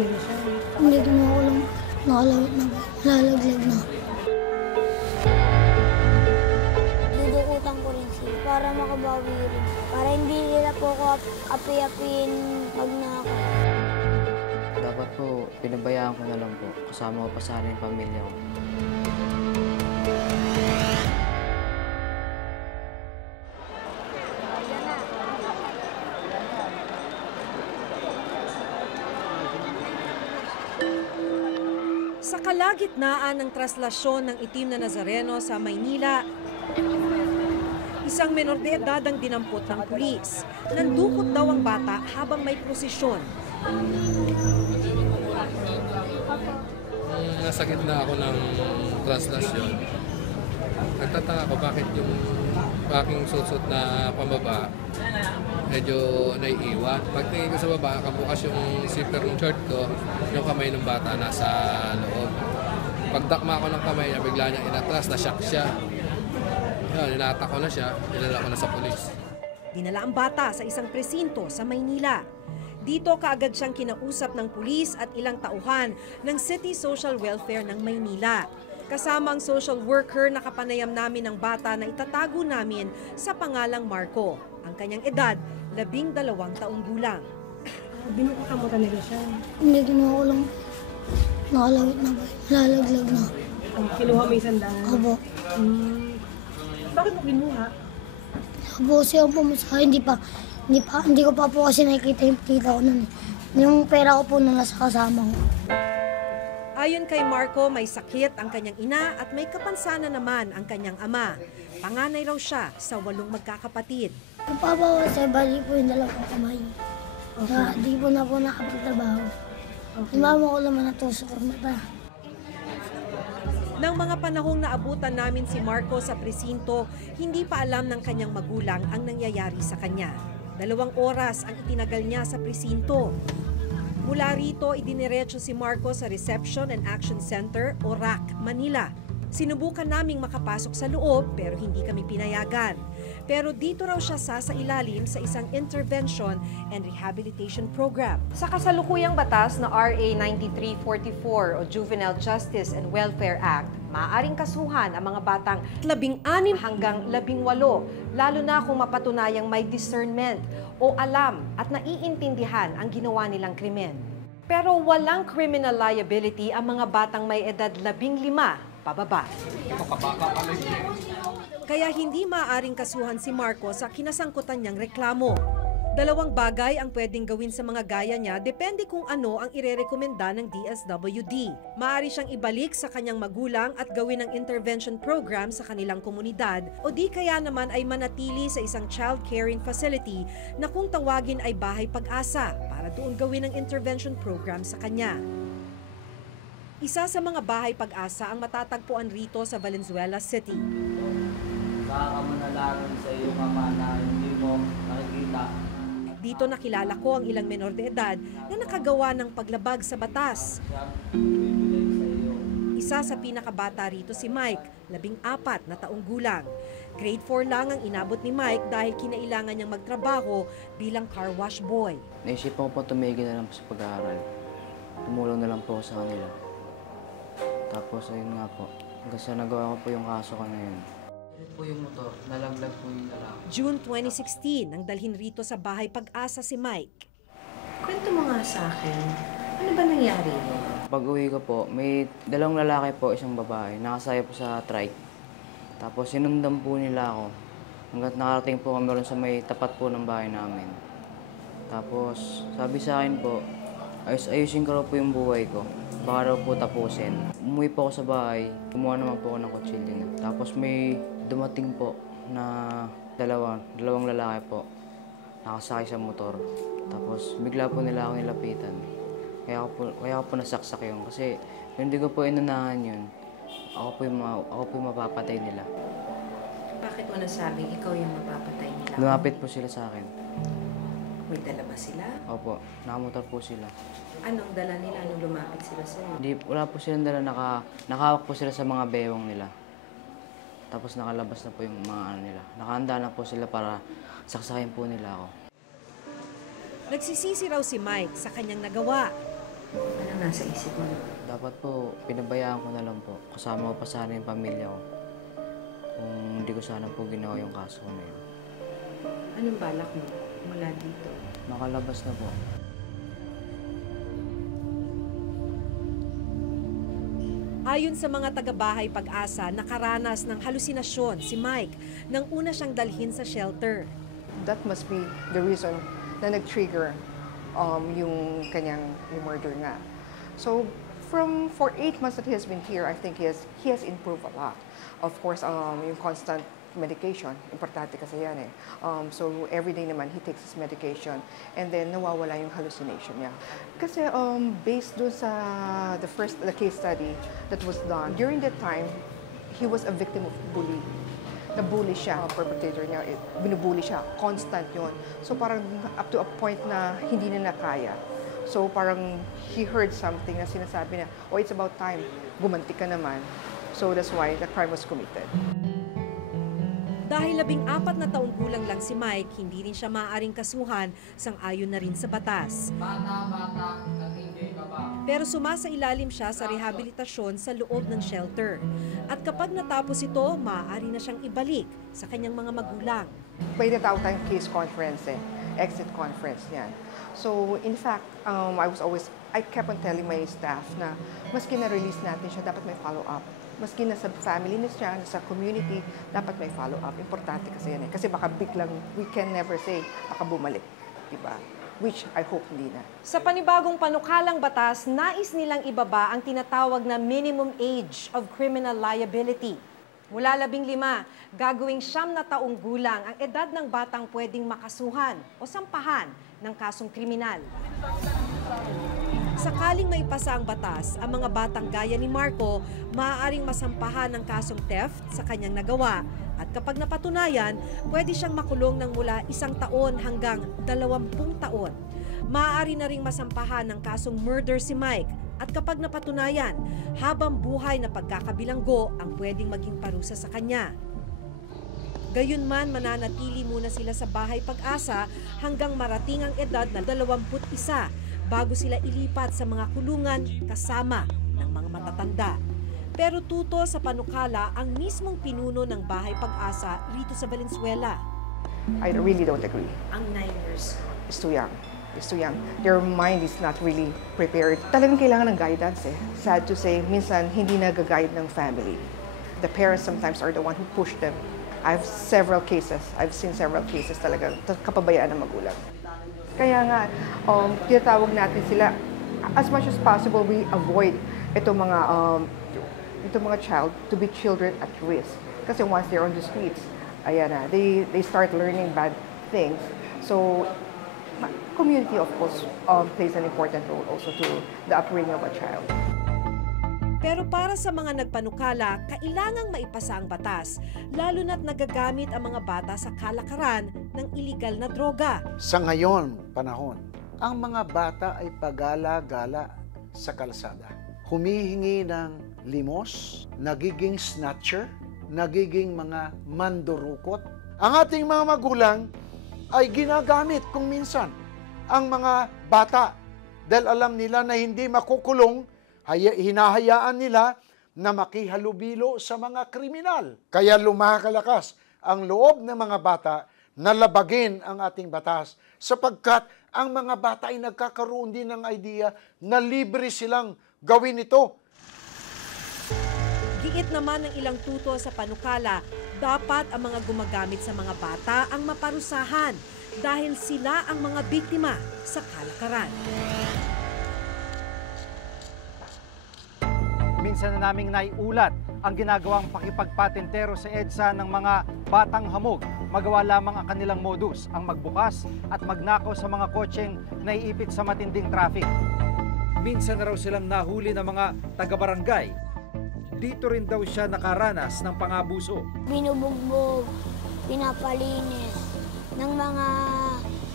talaga siya. Hindi ko na ako lang nakalawit na lalaglag na. Dudukutan ko rin siya para makabawi rin. Para hindi nila po ako api-apiin pag nako. Dapat po, pinabayaan ko na lang po. Kasama ko pa sana yung pamilya ko. Sa kalagitnaan ng traslasyon ng itim na Nazareno sa Maynila, isang menor de edad ang dinampot ng pulis. Nandukot daw ang bata habang may prosesyon. Nasa gitna ako ng translasyon. Nagtataka ko bakit yung aking susot na pambaba medyo naiiwan. Pagtingin ko sa baba, kabukas yung zipper ng shirt ko, yung kamay ng bata nasa loob. Pagdakma ko ng kamay niya, bigla niyang inatras, na-shock siya. Yun, inata ko na siya, dinala ko na sa pulis. Dinala ang bata sa isang presinto sa Maynila. Dito kaagad siyang kinausap ng pulis at ilang tauhan ng City Social Welfare ng Maynila. Kasama ang social worker na kapanayam namin ng bata na itatago namin sa pangalang Marco. Ang kanyang edad, 12 taong gulang. Binukutan mo talaga siya. Hindi ko na ako lang nakalawit na lalaglag na. Kinuha mo yung sandaan. Opo. Bakit mo kinuha? Opo, siya ang pumusahe. Hindi ko pa po kasi nakikita yung kita ko nun. Yung pera ko po na nasa kasama ko. Ayon kay Marco, may sakit ang kanyang ina at may kapansanan naman ang kanyang ama. Panganay raw siya sa 8 magkakapatid. Napapawa sa bali po yung dalawang kamay. Okay. Di po na po nakapagtrabaho. Okay. Yung mama ko naman natusok ang mata. Nang mga panahong naabutan namin si Marco sa presinto, hindi pa alam ng kanyang magulang ang nangyayari sa kanya. 2 oras ang itinagal niya sa presinto. Mula rito, idiniretso si Marco sa Reception and Action Center o RAC, Manila. Sinubukan naming makapasok sa loob pero hindi kami pinayagan. Pero dito raw siya sasailalim sa isang intervention and rehabilitation program. Sa kasalukuyang batas na RA 9344 o Juvenile Justice and Welfare Act, maaaring kasuhan ang mga batang 16 hanggang 18, lalo na kung mapatunayang may discernment o alam at naiintindihan ang ginawa nilang krimen. Pero walang criminal liability ang mga batang may edad 15 pababa. Kaya hindi maaaring kasuhan si Marco sa kinasangkutan niyang reklamo. 2 bagay ang pwedeng gawin sa mga gaya niya depende kung ano ang irerekomenda ng DSWD. Maaari siyang ibalik sa kanyang magulang at gawin ang intervention program sa kanilang komunidad o di kaya naman ay manatili sa isang child caring facility na kung tawagin ay Bahay Pag-asa para doon gawin ang intervention program sa kanya. Isa sa mga Bahay Pag-asa ang matatagpuan rito sa Valenzuela City. Baka manalangin sa iyong ama na hindi mo nakikita. Dito nakilala ko ang ilang menor de edad na nakagawa ng paglabag sa batas. Isa sa pinakabata rito si Mike, 14 na taong gulang. Grade 4 lang ang inabot ni Mike dahil kinailangan niyang magtrabaho bilang car wash boy. Naisipan ko po tumigil na lang po sa pag-aaral. Tumulong na lang po sa kanila. Tapos ayun nga po, hanggang sa nagawa ko po yung kaso ko na yun. Ito po yung motor, nalaglag po yung lalaki. June 2016, nang dalhin rito sa Bahay Pag-asa si Mike. Kwento mo nga sa akin, ano ba nangyari mo? Pag-uwi ko po, may 2 lalaki po, isang babae. Nakasaya po sa trike. Tapos sinundan po nila ako. Hanggat nakarating po kami rin sa may tapat po ng bahay namin. Tapos sabi sa akin po, ayusin ko raw po yung buhay ko. Baka raw po tapusin. Umuwi po ako sa bahay, kumuha naman po ako ng kutsilyo na. Tapos may dumating po na dalawang lalaki po. Nakasakay sa motor. Tapos bigla po nila ako nilapitan. Kaya ako po nasaksak yun. Kasi hindi ko po inunahan yun. Ako po yung mapapatay nila. Bakit mo nasabing ikaw yung mapapatay nila? Lumapit po sila sa akin. May dala ba sila? Opo, nakamotor po sila. Anong dala nila nung lumapit sila sa'yo? Wala po silang dala, nakahawak po sila sa mga bewang nila. Tapos nakalabas na po yung mga ano nila. Nakahanda na po sila para saksakin po nila ako. Nagsisisi raw si Mike sa kanyang nagawa. Ano nasa isip mo? Dapat po, pinabayaan ko na lang po. Kasama ko pa sana yung pamilya ko. Kung hindi ko sana po ginawa yung kaso ko na yun. Anong balak mo mula dito? Makalabas na po. Ayon sa mga taga-bahay Pag-asa, nakaranas ng halusinasyon si Mike nang una siyang dalhin sa shelter. That must be the reason na nag-trigger yung kanyang yung murder nga. So, for 8 months that he has been here, I think he has improved a lot. Of course, yung constant medication, importante kasi yan eh. So, every day naman, he takes his medication and then nawawala yung hallucination niya. Kasi based dun sa the case study that was done, during that time, he was a victim of bullying. Nabully siya, perpetrator niya, binubully siya, constant yun. So parang up to a point na hindi na nakaya. So parang he heard something na sinasabi na, oh, it's about time, gumanti ka naman. So that's why the crime was committed. Dahil 14 na taong gulang lang si Mike, hindi rin siya maaaring kasuhan sang-ayon na rin sa batas. Pero sumasailalim siya sa rehabilitasyon sa loob ng shelter. At kapag natapos ito, maaari na siyang ibalik sa kanyang mga magulang. May natawag tayong case conference exit conference niyan. So in fact, I kept on telling my staff na maski na-release natin siya, dapat may follow-up. Maski nasa family na siya, nasa community, dapat may follow-up. Importante kasi yan eh. Kasi baka biglang, we can never say, baka bumalik. Diba? Which I hope hindi na. Sa panibagong panukalang batas, nais nilang ibaba ang tinatawag na minimum age of criminal liability. Mula 15, gagawing 9 na taong gulang ang edad ng batang pwedeng makasuhan o sampahan ng kasong kriminal. Sakaling maipasa ang batas, ang mga batang gaya ni Marco maaaring masampahan ng kasong theft sa kanyang nagawa. At kapag napatunayan, pwede siyang makulong ng mula 1 taon hanggang 20 taon. Maaari na ring masampahan ng kasong murder si Mike. At kapag napatunayan, habang buhay na pagkakabilanggo ang pwedeng maging parusa sa kanya. Gayunman, mananatili muna sila sa bahay Pag-asa hanggang marating ang edad na 21 bago sila ilipat sa mga kulungan kasama ng mga matatanda. Pero tuto sa panukala ang mismong pinuno ng bahay Pag-asa rito sa Valenzuela. I really don't agree. Ang 9 years. It's too young. It's too young. Their mind is not really prepared. Talagang kailangan ng guidance eh. Sad to say, minsan hindi nag-guide ng family. The parents sometimes are the one who push them. I've seen several cases talaga, kapabayaan ng magulang. Kaya nga, tinatawag natin sila, as much as possible, we avoid itong mga child to be children at risk. Kasi once they're on the streets, ayan na, they start learning bad things. So, community, of course, plays an important role also to the upbringing of a child. Pero para sa mga nagpanukala, kailangang maipasa ang batas, lalo na't nagagamit ang mga bata sa kalakaran ng iligal na droga. Sa ngayon, panahon, ang mga bata ay pagala-gala sa kalsada. Humihingi ng limos, nagiging snatcher, nagiging mga mandurukot. Ang ating mga magulang ay ginagamit kung minsan ang mga bata dahil alam nila na hindi makukulong, hinahayaan nila na makihalubilo sa mga kriminal. Kaya lumakalakas ang loob ng mga bata na labagin ang ating batas sapagkat ang mga bata ay nagkakaroon din ng idea na libre silang gawin ito. Giit naman ng ilang tuto sa panukala, dapat ang mga gumagamit sa mga bata ang maparusahan dahil sila ang mga biktima sa kalakaran. Minsan na naming naiulat ang ginagawang pakipagpatentero sa EDSA ng mga batang hamog. Magawa lamang ang kanilang modus, ang magbukas at magnakaw sa mga kotseng naiipit sa matinding traffic. Minsan na raw silang nahuli ng mga taga-barangay. Dito rin daw siya nakaranas ng pangabuso. Binubugbog, pinapalinis ng mga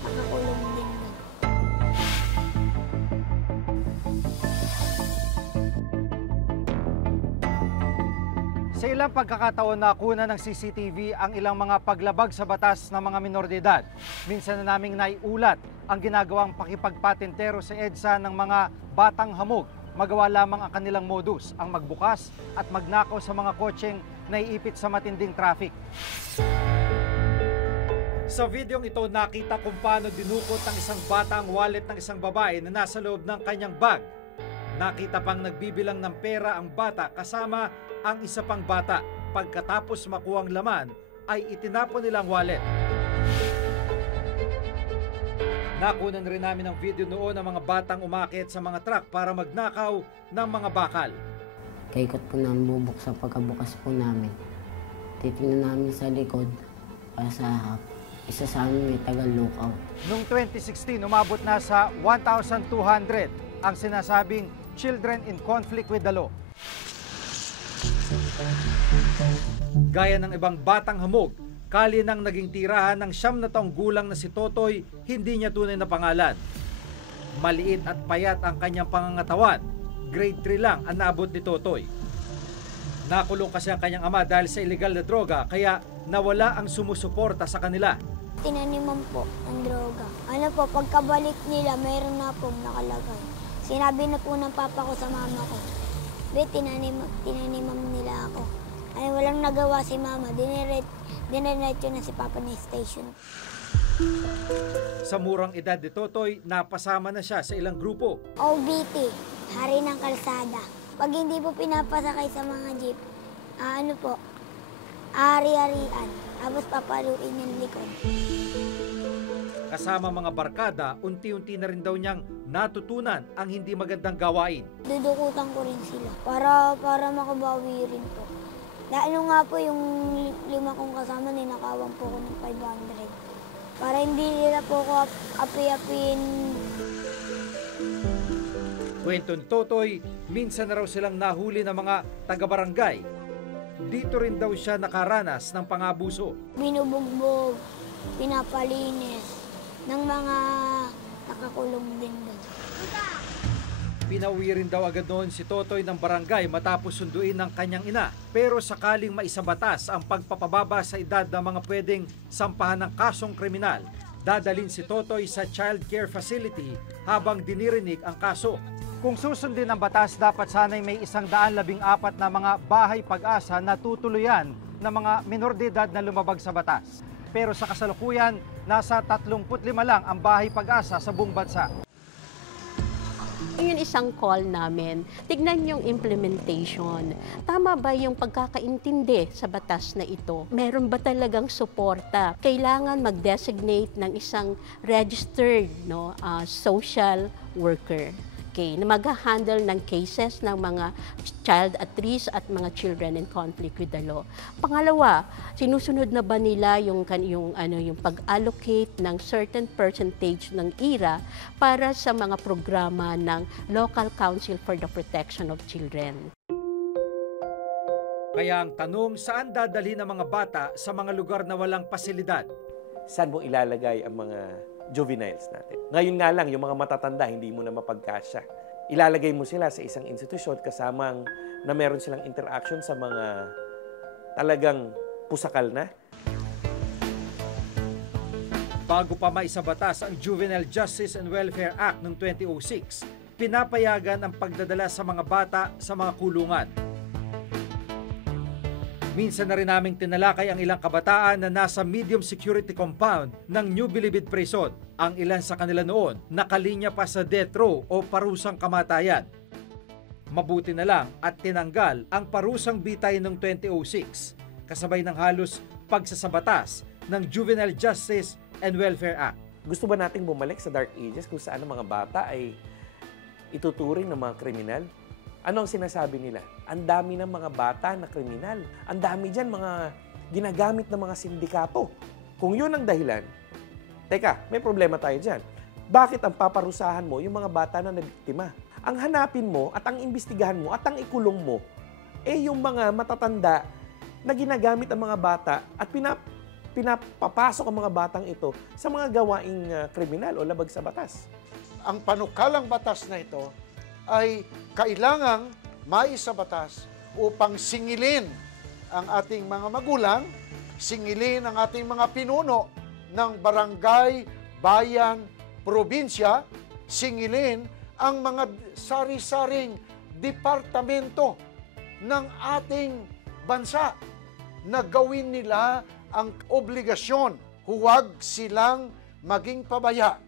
nakakulong din. Sa ilang pagkakataon nakuna ng CCTV ang ilang mga paglabag sa batas ng mga minor de edad. Minsan na naming naiulat ang ginagawang pakipagpatintero sa EDSA ng mga batang hamog. Magawa lamang ang kanilang modus, ang magbukas at magnakaw sa mga kotseng naiipit sa matinding traffic. Sa videong ito, nakita kung paano dinukot ng isang bata ang wallet ng isang babae na nasa loob ng kanyang bag. Nakita pang nagbibilang ng pera ang bata kasama ang isa pang bata. Pagkatapos makuha ang laman, ay itinapon nilang wallet. Nakunan rin namin ang video noon ng mga batang umakyat sa mga truck para magnakaw ng mga bakal. Kaikot po namin bubuksan pagkabukas po namin. Titingnan namin sa likod para sa harap. Isa sa amin may taga-lookout. Noong 2016, umabot na sa 1,200 ang sinasabing children in conflict with the law. Gaya ng ibang batang hamog, kali nang naging tirahan ng 9 na taong gulang na si Totoy, hindi niya tunay na pangalan. Maliit at payat ang kanyang pangangatawan. Grade 3 lang ang naabot ni Totoy. Nakulong kasi ang kanyang ama dahil sa illegal na droga, kaya nawala ang sumusuporta sa kanila. Tinaniman po ng droga. Ano po, pagkabalik nila, mayroon na pong nakalagay. Sinabi na po ng papa ko sa mama ko, tinaniman nila ako. Ay walang nagawa si mama, diniretso na si papa ni station. Sa murang edad ni Totoy, napasama na siya sa ilang grupo. OBT, hari ng kalsada. Pag hindi po pinapasakay sa mga jeep, ari-arian, tapos papaluin yung likod. Kasama mga barkada, unti-unti na rin daw niyang natutunan ang hindi magandang gawain. Dudukutan ko rin sila para makabawi rin po. Lalo nga po yung 5 kong kasama, ninakawan po ko ng 500. Para hindi nila po ko api-apin. Kwento ni Totoy, minsan na raw silang nahuli ng mga taga-barangay. Dito rin daw siya nakaranas ng pangabuso. Binubugbog, pinapalinis ng mga nakakulong din doon. Pinauwi rin daw agad noon si Totoy ng barangay matapos sunduin ng kanyang ina. Pero sakaling maisabatas ang pagpapababa sa edad ng mga pwedeng sampahan ng kasong kriminal, dadalhin si Totoy sa child care facility habang dinirinig ang kaso. Kung susundin ang batas, dapat sana'y may 114 na mga bahay pag-asa na tutuluyan ng mga minor de edad na lumabag sa batas. Pero sa kasalukuyan, nasa 35 lang ang bahay pag-asa sa buong bansa. Yun isang call namin, tignan yung implementation. Tama ba yung pagkakaintindi sa batas na ito? Meron ba talagang suporta? Kailangan mag-designate ng isang registered social worker. Okay, na mag-handle ng cases ng mga child at risk at mga children in conflict with the law. Pangalawa, sinusunod na ba nila yung pag-allocate ng certain percentage ng IRA para sa mga programa ng Local Council for the Protection of Children? Kaya ang tanong, saan dadalhin ang mga bata sa mga lugar na walang pasilidad? Saan mo ilalagay ang mga juveniles natin? Ngayon nga lang, yung mga matatanda, hindi mo na mapagkasya. Ilalagay mo sila sa isang institusyon kasamang na meron silang interaction sa mga talagang pusakal na. Bago pa maisabatas ang Juvenile Justice and Welfare Act noong 2006, pinapayagan ang pagdadala sa mga bata sa mga kulungan. Minsan na rin naming tinalakay ang ilang kabataan na nasa medium security compound ng New Bilibid Prison. Ang ilan sa kanila noon nakalinya pa sa death row o parusang kamatayan. Mabuti na lang at tinanggal ang parusang bitay noong 2006 kasabay ng halos pagsasabatas ng Juvenile Justice and Welfare Act. Gusto ba nating bumalik sa Dark Ages kung saan ang mga bata ay ituturing ng mga kriminal? Ano ang sinasabi nila? Ang dami ng mga bata na kriminal. Ang dami dyan mga ginagamit ng mga sindikato. Kung yun ang dahilan, teka, may problema tayo dyan. Bakit ang paparusahan mo yung mga bata na nabiktima? Ang hanapin mo at ang imbestigahan mo at ang ikulong mo, yung mga matatanda na ginagamit ang mga bata at pinapapasok ang mga batang ito sa mga gawaing kriminal o labag sa batas. Ang panukalang batas na ito ay kailangang maisabatas upang singilin ang ating mga magulang, singilin ang ating mga pinuno ng barangay, bayan, probinsya, singilin ang mga sari-saring departamento ng ating bansa na gawin nila ang obligasyon. Huwag silang maging pabaya.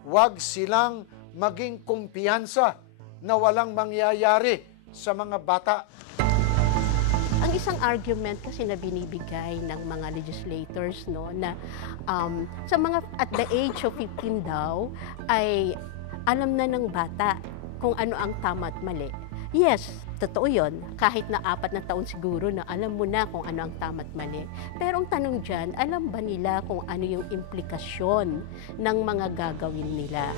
Huwag silang maging kumpiyansa na walang mangyayari sa mga bata. Ang isang argument kasi na binibigay ng mga legislators, no, na sa mga at the age of 15 daw ay alam na ng bata kung ano ang tama at mali. Yes, totoo yun. Kahit na 4 na taon siguro na alam mo na kung ano ang tama at mali. Pero ang tanong dyan, alam ba nila kung ano yung implikasyon ng mga gagawin nila?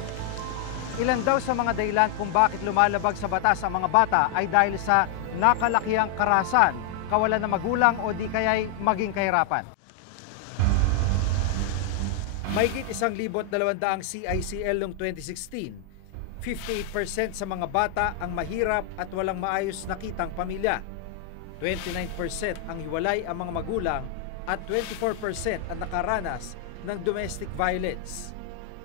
Ilan daw sa mga dahilan kung bakit lumalabag sa batas ang mga bata ay dahil sa nakalakihang karahasan, kawalan ng magulang o di kaya'y maging kahirapan. Mahigit 1,200 CICL noong 2016. 58% sa mga bata ang mahirap at walang maayos na kitang pamilya. 29% ang hiwalay ang mga magulang at 24% ang nakaranas ng domestic violence.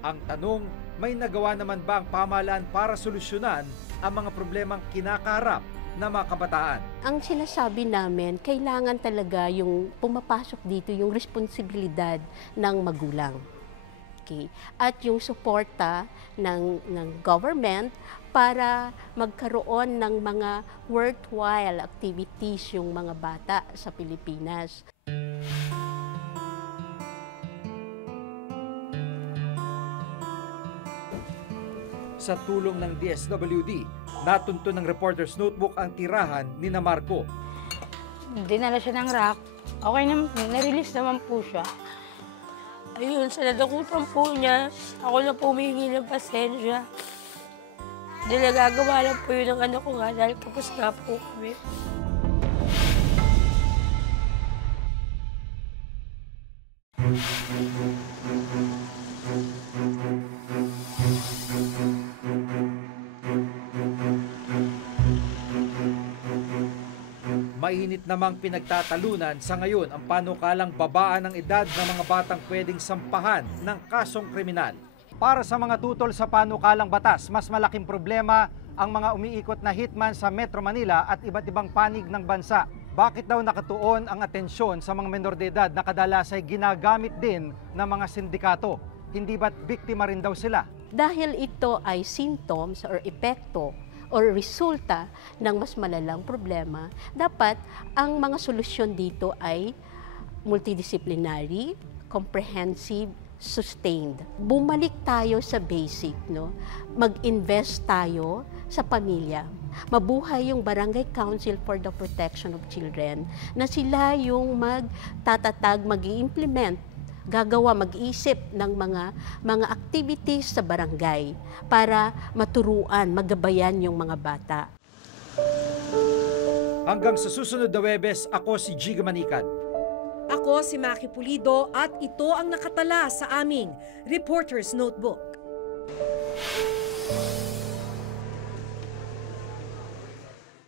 Ang tanong, may nagawa naman ba ang pamahalaan para solusyonan ang mga problemang kinakaharap ng mga kabataan? Ang sinasabi namin, kailangan talaga yung pumapasok dito yung responsibilidad ng magulang. Okay. At yung suporta ng government para magkaroon ng mga worthwhile activities yung mga bata sa Pilipinas. Sa tulong ng DSWD, natunto ng Reporter's Notebook ang tirahan ni Marco. Dinala siya ng rack. Okay naman, na-release naman po siya. Ayun, sa nadakutan po niya, ako na po humingi ng pasensya. Dahil nagagawa lang po yun ng anak ko nga, dahil tapos nga po kami. Mainit namang pinagtatalunan sa ngayon ang panukalang babaan ng edad ng mga batang pwedeng sampahan ng kasong kriminal. Para sa mga tutol sa panukalang batas, mas malaking problema ang mga umiikot na hitman sa Metro Manila at iba't ibang panig ng bansa. Bakit daw nakatuon ang atensyon sa mga menor de edad na kadalas ay ginagamit din ng mga sindikato? Hindi ba't biktima rin daw sila? Dahil ito ay symptoms or epekto or resulta ng mas malalang problema, dapat ang mga solusyon dito ay multidisciplinary, comprehensive, sustained. Bumalik tayo sa basic, no? Mag-invest tayo sa pamilya. Mabuhay yung Barangay Council for the Protection of Children na sila yung magtatatag, mag-i-implement, gagawa, mag-isip ng mga activities sa barangay para maturuan, magabayan yung mga bata. Hanggang sa susunod na Huwebes, ako si Giga Manikad. Ako si Maki Pulido at ito ang nakatala sa aming Reporter's Notebook.